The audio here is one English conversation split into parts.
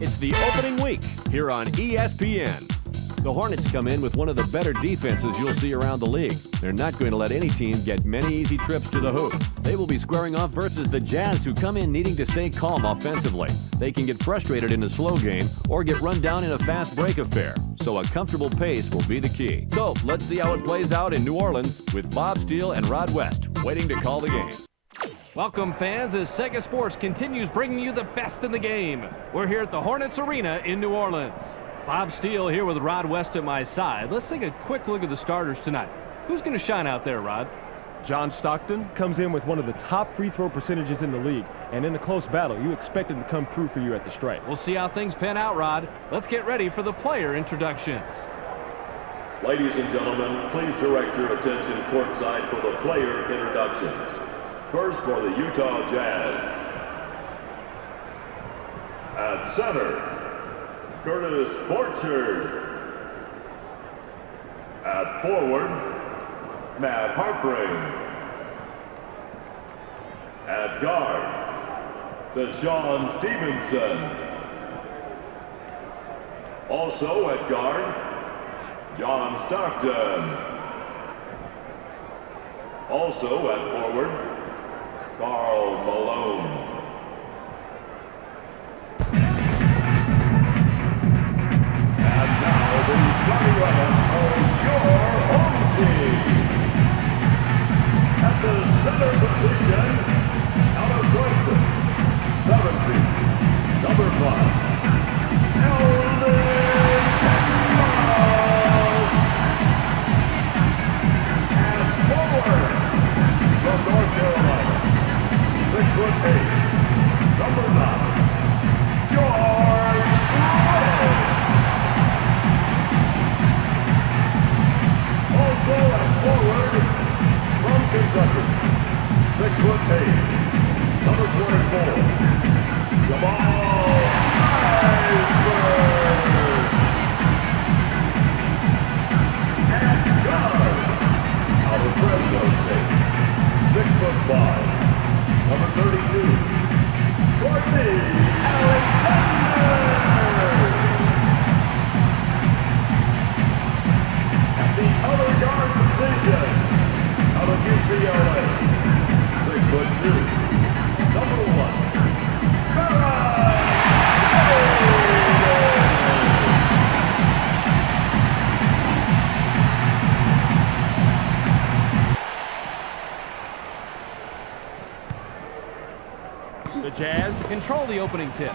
It's the opening week here on ESPN. The Hornets come in with one of the better defenses you'll see around the league. They're not going to let any team get many easy trips to the hoop. They will be squaring off versus the Jazz, who come in needing to stay calm offensively. They can get frustrated in a slow game or get run down in a fast break affair. So a comfortable pace will be the key. So let's see how it plays out in New Orleans with Bob Steele and Rod West waiting to call the game. Welcome, fans, as Sega Sports continues bringing you the best in the game. We're here at the Hornets Arena in New Orleans. Bob Steele here with Rod West at my side. Let's take a quick look at the starters tonight. Who's going to shine out there, Rod? John Stockton comes in with one of the top free throw percentages in the league. And in a close battle, you expect him to come through for you at the stripe. We'll see how things pan out, Rod. Let's get ready for the player introductions. Ladies and gentlemen, please direct your attention courtside for the player introductions. First for the Utah Jazz. At center, Curtis Borchard. At forward, Matt Harpring. At guard, Deshaun Stevenson. Also at guard, John Stockton. Also at forward, Karl Malone. And now the starting lineup for your home team. At the center position, Alex Bryson, 7 feet, number 5. Eldon and forward from North Carolina, 6'8", number 9, George Rose. Also at forward from Kentucky, 6'8", number 24, Jamal Eisberg. And guard out of Fresno State, 6'5", number 32, Courtney Alexander. At the other guard position, out of UCLA, 6'2", number 1, Sarah. The Jazz control the opening tip.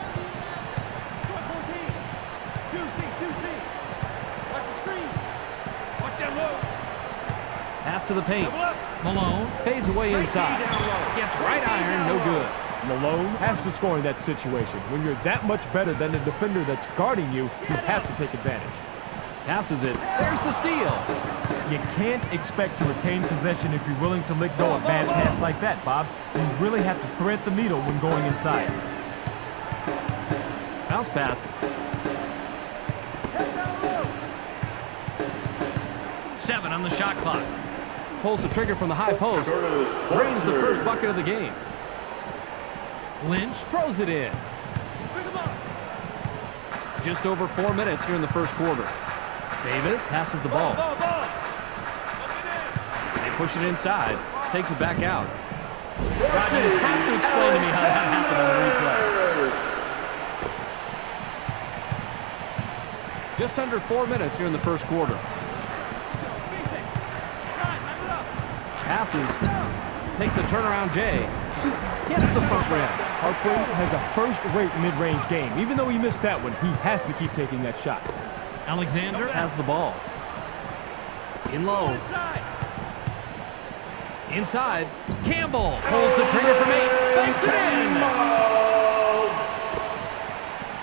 Pass to the paint. Malone fades away inside. Gets right iron, no good. Malone has to score in that situation. When you're that much better than the defender that's guarding you, you have to take advantage. Passes it. There's the steal. You can't expect to retain possession if you're willing to let go of bad pass like that, Bob. You really have to thread the needle when going inside. Bounce pass. Seven on the shot clock. Pulls the trigger from the high post. Drains the first bucket of the game. Lynch throws it in. Just over 4 minutes here in the first quarter. Davis passes the ball. They push it inside. Takes it back out. Roger, you have to explain to me how that happened on the replay. Just under 4 minutes here in the first quarter. Passes. Takes a turnaround J. Hits the front rim. Harpring has a first-rate mid-range game. Even though he missed that one, he has to keep taking that shot. Alexander has the ball. In low. Inside. Campbell pulls the trigger from 8. Banks it in.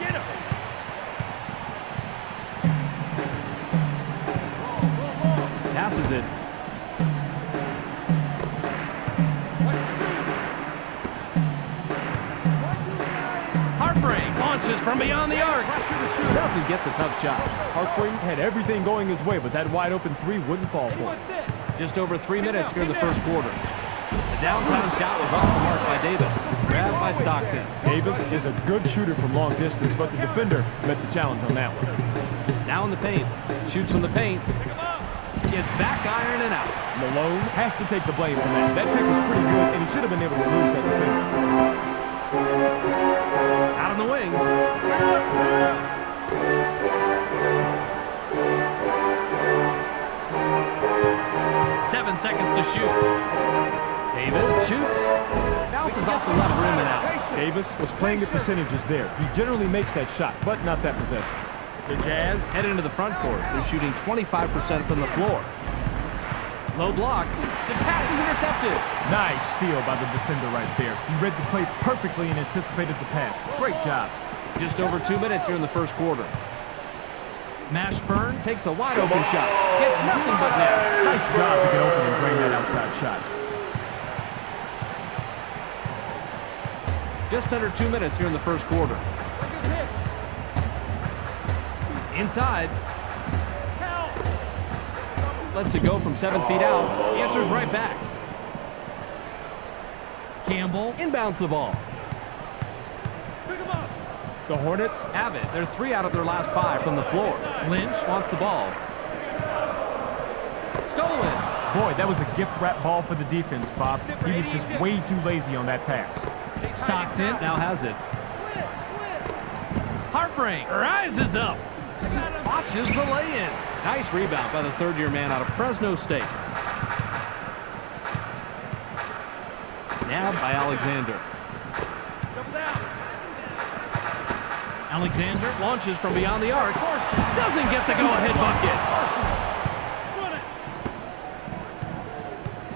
Get him. Passes it. Harpring launches from beyond the arc. Doesn't get the tough shot. Harpring had everything going his way, but that wide-open 3 wouldn't fall for him. Just over 3 minutes here in the first quarter. The downtown shot was off the mark by Davis. Grabbed by Stockton. Davis is a good shooter from long distance, but the defender met the challenge on that one. Now in the paint. Shoots from the paint. Gets back iron and out. Malone has to take the blame for that. That pick was pretty good, and he should have been able to lose that defender. Out on the wing. 7 seconds to shoot. Davis shoots. Bounces off the left rim and out. Davis was playing the percentages there. He generally makes that shot, but not that possession. The Jazz head into the front court. They're shooting 25% from the floor. Low block. The pass is intercepted. Nice steal by the defender right there. He read the play perfectly and anticipated the pass. Great job. Just over 2 minutes here in the first quarter. Mashburn takes a wide open shot. Gets nothing but net. Nice job to get open and drain that outside shot. Just under 2 minutes here in the first quarter. Inside. Lets it go from 7 feet out. Answers right back. Campbell inbounds the ball. The Hornets Have it. They're 3 out of their last 5 from the floor. Lynch wants the ball. Stolen. Boy, that was a gift-wrap ball for the defense, Bob. He was just way too lazy on that pass. Stockton now has it. Hartbrink rises up. Watches the lay-in. Nice rebound by the third-year man out of Fresno State. Nabbed by Alexander. Alexander launches from beyond the arc. Doesn't get the go-ahead bucket.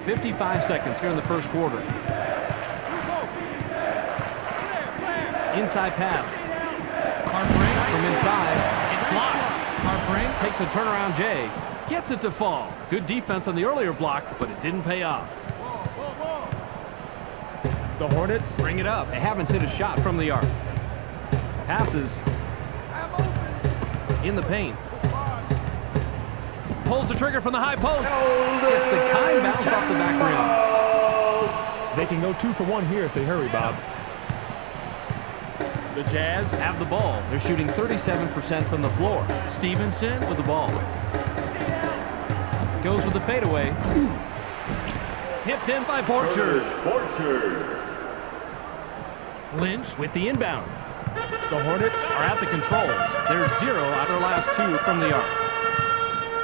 55 seconds here in the first quarter. Inside pass. Hartbrink from inside. It's blocked. Hartbrink takes a turnaround J. Gets it to fall. Good defense on the earlier block, but it didn't pay off. The Hornets Bring it up. They haven't hit a shot from the arc. Passes. In the paint. Pulls the trigger from the high post. Gets the kind bounce off the back rim. They can go 2 for 1 here if they hurry, Bob. The Jazz have the ball. They're shooting 37% from the floor. Stevenson with the ball. Goes with the fadeaway. Hipped in by Porcher. Lynch with the inbound. The Hornets Are at the controls. They're 0 out of their last 2 from the arc.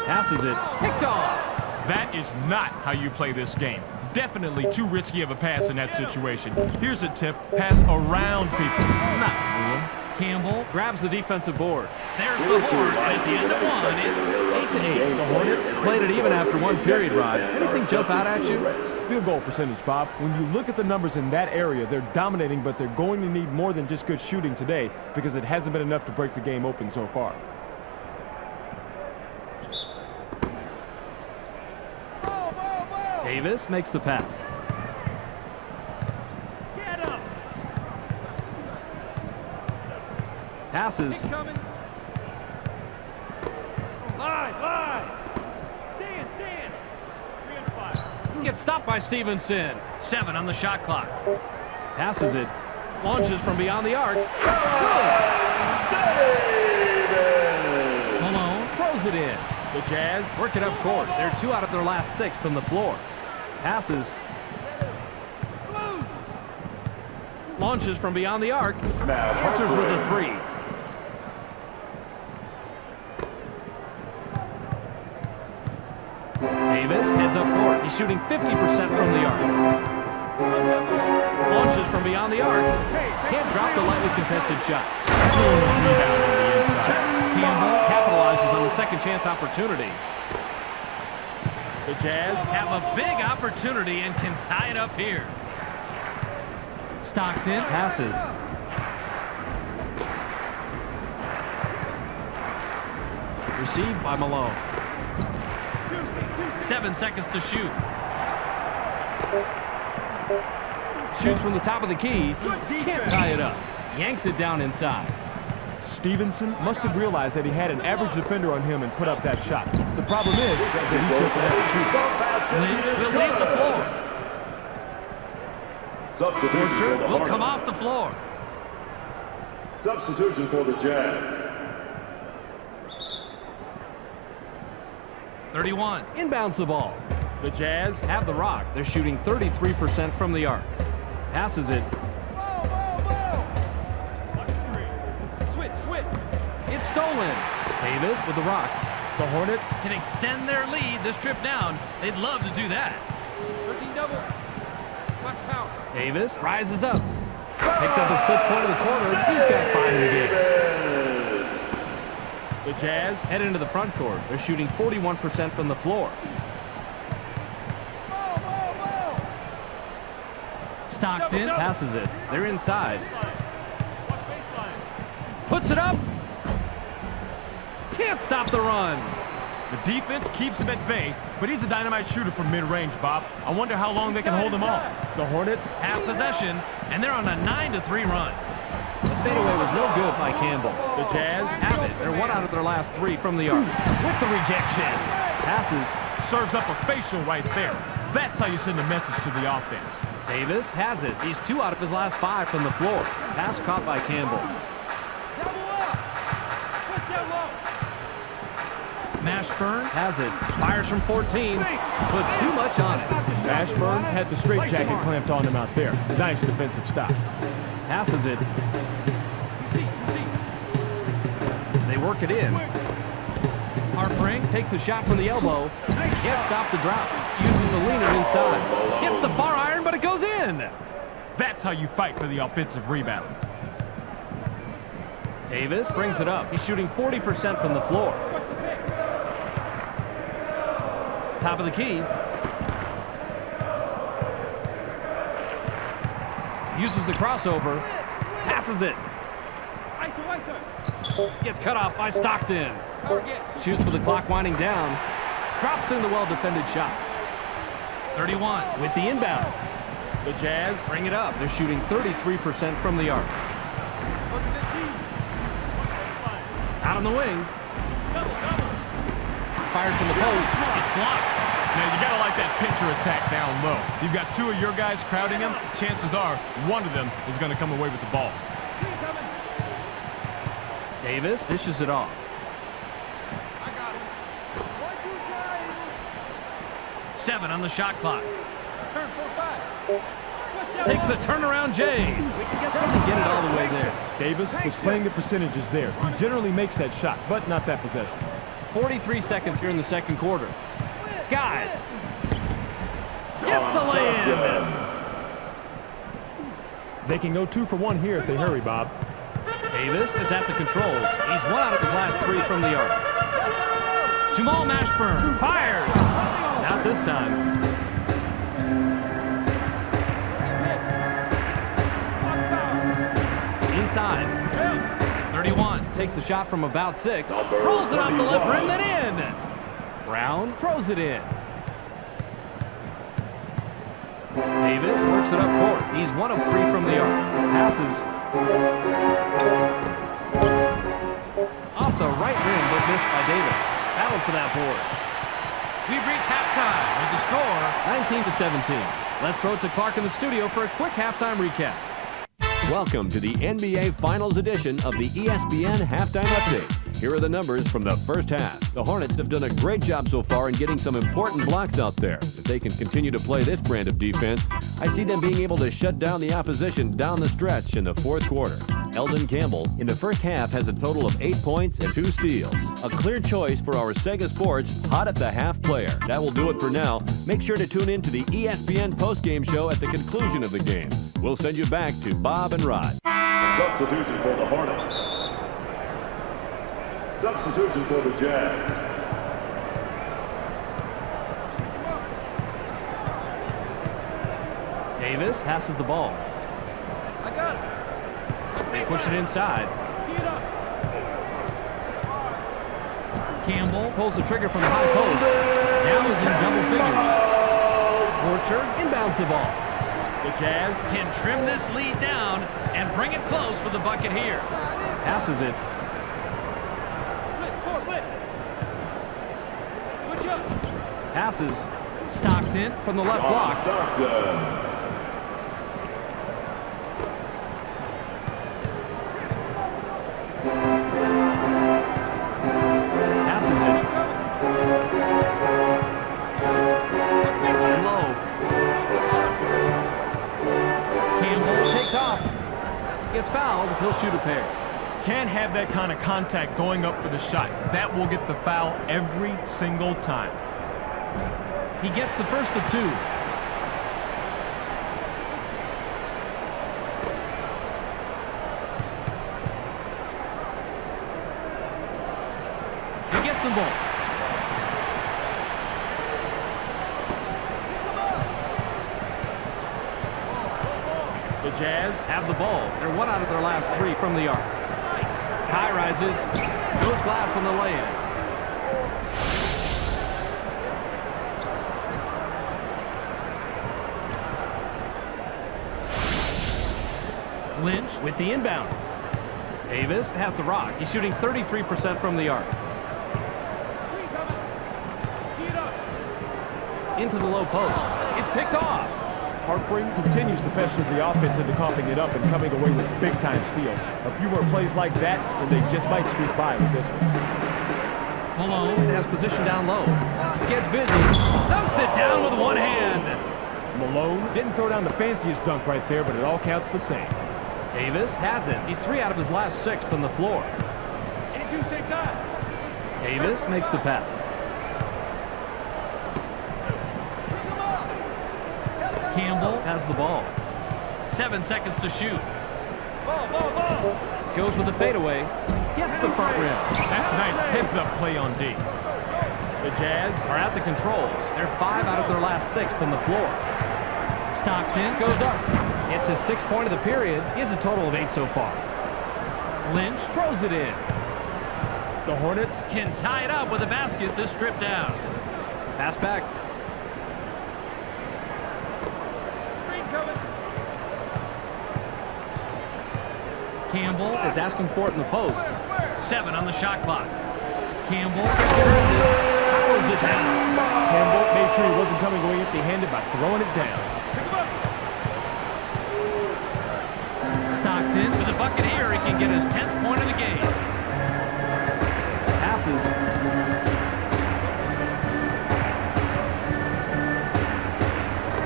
Passes it. Picked off. That is not how you play this game. Definitely too risky of a pass in that situation. Here's a tip. Pass around people, not through them. Campbell grabs the defensive board. There's the board, and at the end of one, it's 8-8. The Hornets played it even after 1 period, Rod. Anything jump out at you? Field goal percentage, Bob. When you look at the numbers in that area, they're dominating, but they're going to need more than just good shooting today because it hasn't been enough to break the game open so far. Davis makes the pass. Passes. Gets stopped by Stevenson. 7 on the shot clock. Passes it. Launches from beyond the arc. Malone throws it in. The Jazz work it up court. They're 2 out of their last 6 from the floor. Passes. Launches from beyond the arc. Answers with a 3. Davis heads up court. He's shooting 50% from the arc. Launches from beyond the arc. Can't drop the lightly contested shot. Campbell capitalizes on the second chance opportunity. The Jazz have a big opportunity and can tie it up here. Stockton passes. Received by Malone. 7 seconds to shoot. Shoots from the top of the key. Can't tie it up. Yanks it down inside. Stevenson must have realized that he had an average defender on him and put up that shot. The problem is that he took that shoot. Lynch will leave the floor. Substitution for the will come Hornets. off the floor. Substitution for the Jazz. 31. Inbounds the ball. The Jazz Have the rock. They're shooting 33% from the arc. Passes it. Switch. It's stolen. Davis with the rock. The Hornets Can extend their lead this trip down. They'd love to do that. 13 double. West power. Davis rises up. Picks up his fifth point of the quarter. He's got 5 in the game. The Jazz Head into the front court. They're shooting 41% from the floor. Stockton passes it. They're inside. Puts it up. Can't stop the run. The defense keeps him at bay, but he's a dynamite shooter from mid-range, Bob. I wonder how long they can hold him off. The Hornets Half possession, and they're on a 9-3 run. The fadeaway was no good by Campbell. The Jazz Have it. They're 1 out of their last 3 from the arc. With the rejection. Passes. serves up a facial right there. That's how you send a message to the offense. Davis has it. He's 2 out of his last 5 from the floor. Pass caught by Campbell. Mashburn has it. Fires from 14. Puts too much on it. Mashburn had the straitjacket clamped on him out there. Nice defensive stop. Passes it. They work it in. Harpring takes a shot from the elbow. Can't stop the drop. Uses the leaner inside. Hits the bar iron, but it goes in. That's how you fight for the offensive rebound. Davis brings it up. He's shooting 40% from the floor. Top of the key. Uses the crossover. Passes it. Gets cut off by Stockton. Shoots with the clock winding down. Drops in the well-defended shot. 31 with the inbound. The Jazz Bring it up. They're shooting 33% from the arc. Out on the wing. Fired from the post. It's blocked. Now, you got to like that pincher attack down low. You've got 2 of your guys crowding him. Chances are one of them is going to come away with the ball. Davis dishes it off. 7 on the shot clock. Takes the turnaround, Jay. Doesn't get it all the way there. Davis was playing the percentages there. He generally makes that shot, but not that possession. 43 seconds here in the second quarter. Skies. Gets the lay-in. They can go 2 for 1 here if they hurry, Bob. Davis is at the controls. He's 1 out of his last 3 from the arc. Jamal Mashburn fires. Not this time. Inside. 31 takes a shot from about 6. Rolls it off the left rim and in. Brown throws it in. Davis works it up court. He's 1 of 3 from the arc. Passes. Off the right rim, but missed by Davis. Battle for that board. We've reached halftime with the score 19-17. Let's throw it to Clark in the studio for a quick halftime recap. Welcome to the NBA Finals edition of the ESPN Halftime Update. Here are the numbers from the first half. The Hornets have done a great job so far in getting some important blocks out there. If they can continue to play this brand of defense, I see them being able to shut down the opposition down the stretch in the fourth quarter. Eldon Campbell, in the first half, has a total of 8 points and 2 steals. A clear choice for our Sega Sports hot at the half player. That will do it for now. Make sure to tune in to the ESPN postgame show at the conclusion of the game. We'll send you back to Bob and Rod. Substitution for the Hornets. Substitution for the Jazz. Davis passes the ball. They push it inside. Campbell pulls the trigger from the high post. Now is in double figures. Orchard inbounds the ball. The Jazz can trim this lead down and bring it close for the bucket here. Passes it. Passes. Stockton from the left block. gets fouled. He'll shoot a pair. Can't have that kind of contact going up for the shot. That will get the foul every single time. He gets the first of two. He gets the ball. The Jazz Have the ball. They're 1 out of their last 3 from the arc. High rises. Goes glass on the lay-in. Lynch with the inbound. Davis has the rock. He's shooting 33% from the arc. Into the low post. It's picked off. Hartford continues to pester the offense into coughing it up and coming away with big-time steals. A few more plays like that, and they just might squeak by with this one. Malone has position down low. Gets busy. Dumps it down with one hand. Malone didn't throw down the fanciest dunk right there, but it all counts the same. Davis has it. He's 3 out of his last 6 from the floor. Davis makes the pass. Campbell has the ball. 7 seconds to shoot. Ball. Goes with the fadeaway. Gets the front rim. That's a nice heads-up play on D. The Jazz are at the controls. They're 5 out of their last 6 from the floor. Stockton goes up. It's his 6th point of the period. He has a total of 8 so far. Lynch throws it in. The Hornets Can tie it up with a basket to strip down. Pass back. Campbell is asking for it in the post. 7 on the shot clock. Campbell throws it down. Campbell made sure he wasn't coming away empty-handed by throwing it down. Stockton with a bucket here. He can get his 10th point of the game. Passes.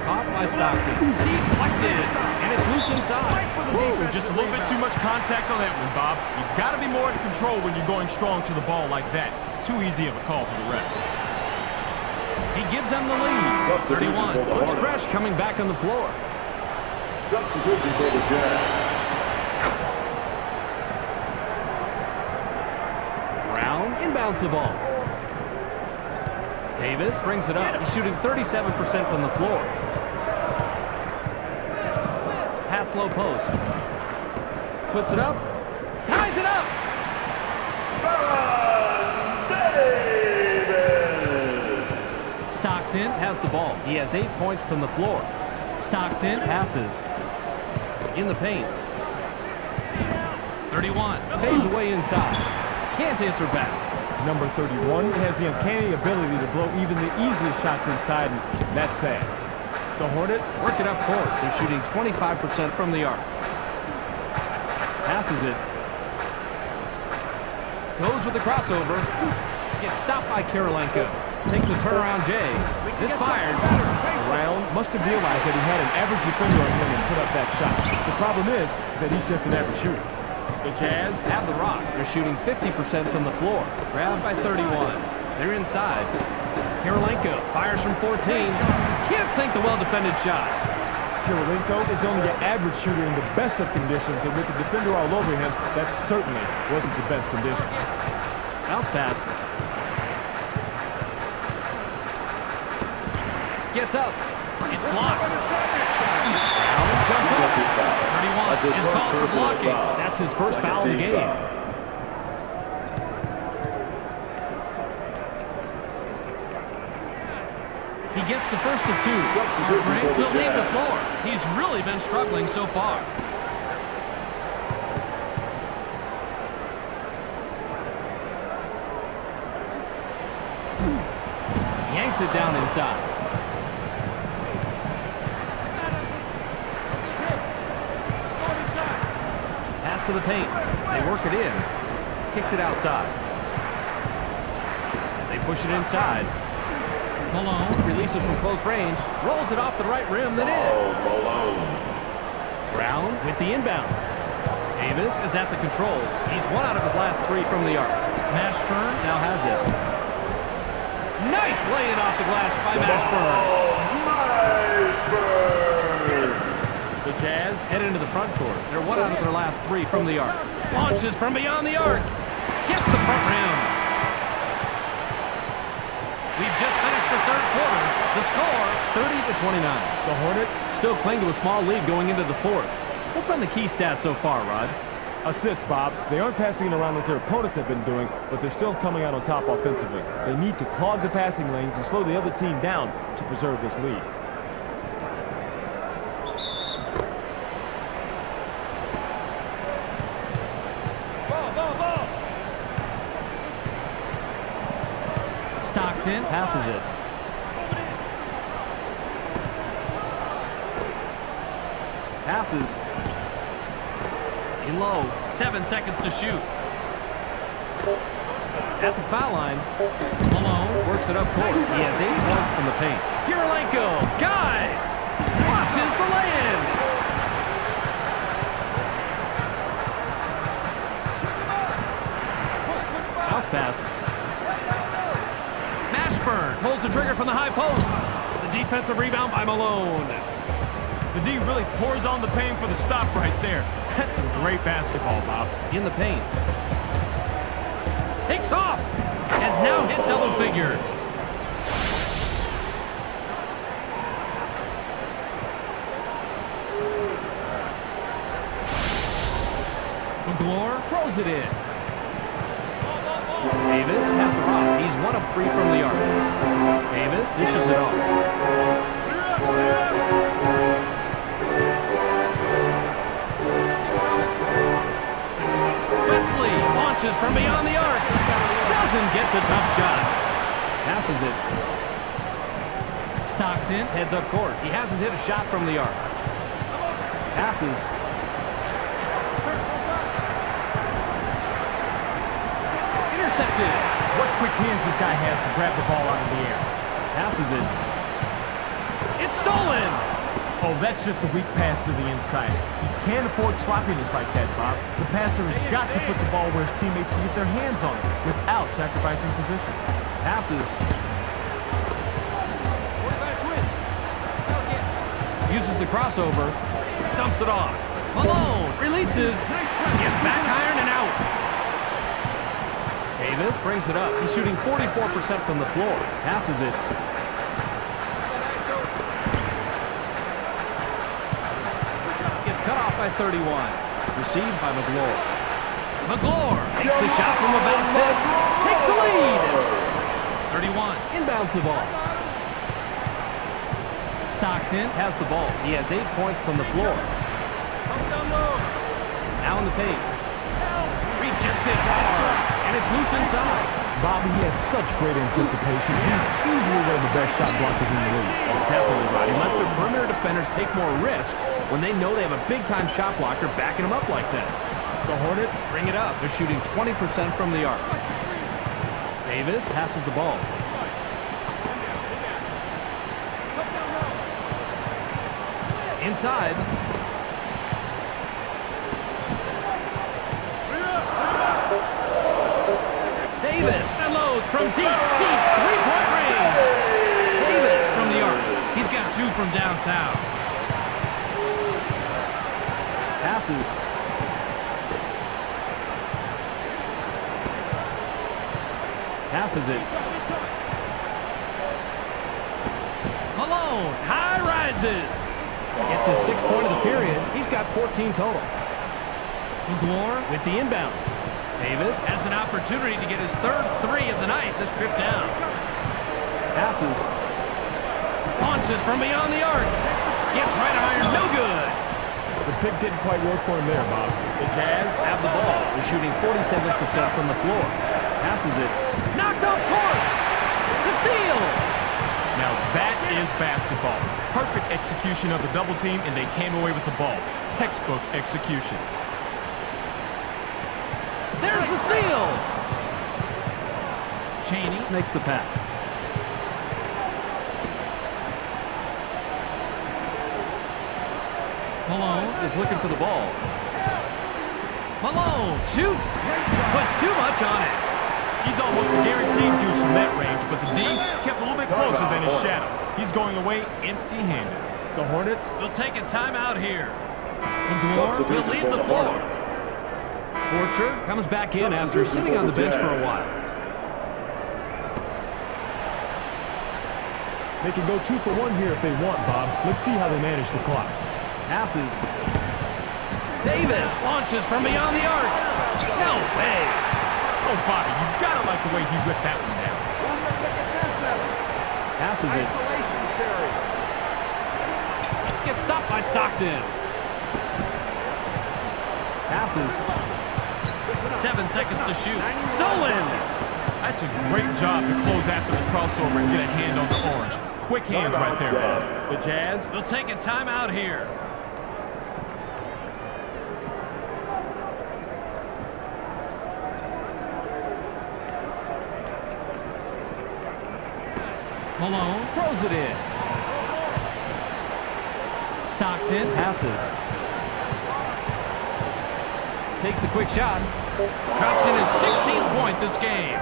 Caught by Stockton. Deflected. And it's loose inside. Just a little bit too much contact on that one, Bob. You've got to be more in control when you're going strong to the ball like that. Too easy of a call for the ref. He gives them the lead. 31. Looks fresh coming back on the floor. Substitution for the Jazz. Brown inbounds the ball. Davis brings it up. He's shooting 37% from the floor. Pass low post. Puts it up. Ties it up. Stockton has the ball. He has 8 points from the floor. Stockton passes. In the paint. 31. Fades away inside. Can't answer back. Number 31 has the uncanny ability to blow even the easiest shots inside, and that's sad. The Hornets work it up court. They're shooting 25% from the arc. Passes it. Goes with the crossover. Gets stopped by Karolinko. Takes a turnaround J. Misfired. Brown must have realized that he had an average defender on him and put up that shot. The problem is that he's just an average shooter. The Jazz have the rock. They're shooting 50% from the floor. Grabbed by 31. They're inside. Karolinko fires from 14. Can't sink the well-defended shot. Karolinko is only an average shooter in the best of conditions, and with the defender all over him, that certainly wasn't the best condition. Bounce pass. Gets up. It's blocked. Brown jumps up. 31 is called for blocking. That's his first foul in the game. He gets the first of 2. Hartford will leave the floor. He's really been struggling so far. Yanks it down inside. Pass to the paint. They work it in. Kicks it outside. They push it inside. Malone releases from close range, rolls it off the right rim, then in. Malone. Brown with the inbound. Davis is at the controls. He's 1 out of his last 3 from the arc. Mashburn now has it. Nice laying off the glass by Mashburn. The Jazz head into the front court. They're 1 out of their last 3 from the arc. Launches from beyond the arc. Gets the front rim. We've just finished the third quarter. The score, 30-29. The Hornets still cling to a small lead going into the fourth. What's been the key stats so far, Rod? Assists, Bob. They aren't passing it around like their opponents have been doing, but they're still coming out on top offensively. They need to clog the passing lanes and slow the other team down to preserve this lead. Stockton passes it. Passes. In low. 7 seconds to shoot. At the foul line, Malone works it up court. He has 8 points from the paint. Kirilenko, guys, watches the lay-in. Bounce pass. Mashburn pulls the trigger from the high post. The defensive rebound by Malone. The D really pours on the paint for the stop right there. That's some great basketball, Bob. In the paint. Takes off. And now hit double figures. McGlure throws it in. Davis has it off. He's 1 of 3 from the arc. Davis dishes it off. Wesley launches from beyond the arc. Doesn't get the tough shot. Passes it. Stockton heads up court. He hasn't hit a shot from the arc. Passes. Intercepted. What quick hands this guy has to grab the ball out of the air. Passes it. It's stolen. Oh, that's just a weak pass to the inside. You can't afford sloppiness like that, Bob. The passer has got to put the ball where his teammates can get their hands on it without sacrificing position. Passes. Uses the crossover. Dumps it off. Malone releases. Gets back iron and out. Davis brings it up. He's shooting 44% from the floor. Passes it. Cut off by 31. Received by McGlure. McGlure takes the shot from about 6. Takes the lead. 31. Inbounds the ball. Stockton has the ball. He has 8 points from the floor. Now in the paint. Rejected hard. And it's loose inside. Bobby, he has such great anticipation. He's easily one of the best shot blockers in the league. Oh, definitely, Roddy. Let their perimeter defenders take more risk when they know they have a big-time shot blocker backing them up like that. The Hornets bring it up. They're shooting 20% from the arc. Davis passes the ball. Inside. Davis unloads from deep, three-point range. Davis from the arc. He's got 2 from downtown. Passes. Passes it. Malone, high rises. Gets his 6th point of the period. He's got 14 total. McGlure with the inbound. Davis has an opportunity to get his 3rd 3 of the night this trip down. Passes. Launches from beyond the arc. Gets right iron, no good. The pick didn't quite work for him there, Bob. The Jazz have the ball. They're shooting 47% from the floor. Passes it. Knocked off course. The steal. Now that is basketball. Perfect execution of the double team, and they came away with the ball. Textbook execution. There's the steal. Chaney makes the pass. Malone is looking for the ball. Malone shoots. Puts too much on it. He's almost guaranteed juice from that range, but the D kept a little bit closer than his shadow. He's going away empty-handed. The Hornets will take a timeout here. McGlure will lead the floor. Forcher comes back in after sitting on the bench for a while. They can go 2 for 1 here if they want, Bob. Let's see how they manage the clock. Passes. Davis launches from beyond the arc. No way. Oh, Bobby, you've got to like the way he ripped that one down. Passes it. Gets stopped by Stockton. Passes. 7 seconds to shoot. Stolen. That's a great job to close after the crossover and get a hand on the orange. Quick hands right there, Bob. The Jazz will take a timeout here. Malone throws it in. Stockton Passes. takes a quick shot. Drops in his 16th point this game.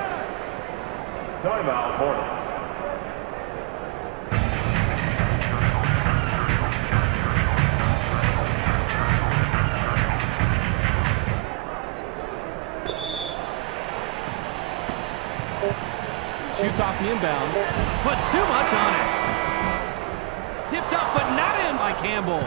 Timeout, Hornets. Shoots off the inbound. Puts too much on it. Tipped up, but not in by Campbell.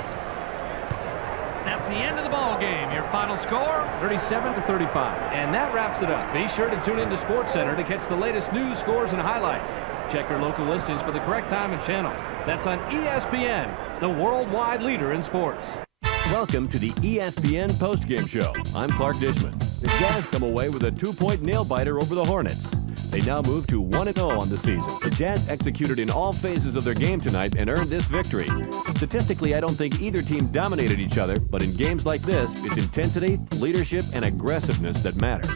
That's the end of the ball game. Your final score? 37-35. And that wraps it up. Be sure to tune into SportsCenter to catch the latest news, scores, and highlights. Check your local listings for the correct time and channel. That's on ESPN, the worldwide leader in sports. Welcome to the ESPN Postgame Show. I'm Clark Dishman. The Jazz come away with a 2-point nail-biter over the Hornets. They now move to 1-0 on the season. The Jazz executed in all phases of their game tonight and earned this victory. Statistically, I don't think either team dominated each other, but in games like this, it's intensity, leadership, and aggressiveness that matter.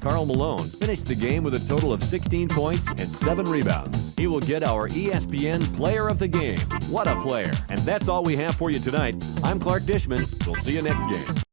Karl Malone finished the game with a total of 16 points and 7 rebounds. He will get our ESPN Player of the Game. What a player. And that's all we have for you tonight. I'm Clark Dishman. We'll see you next game.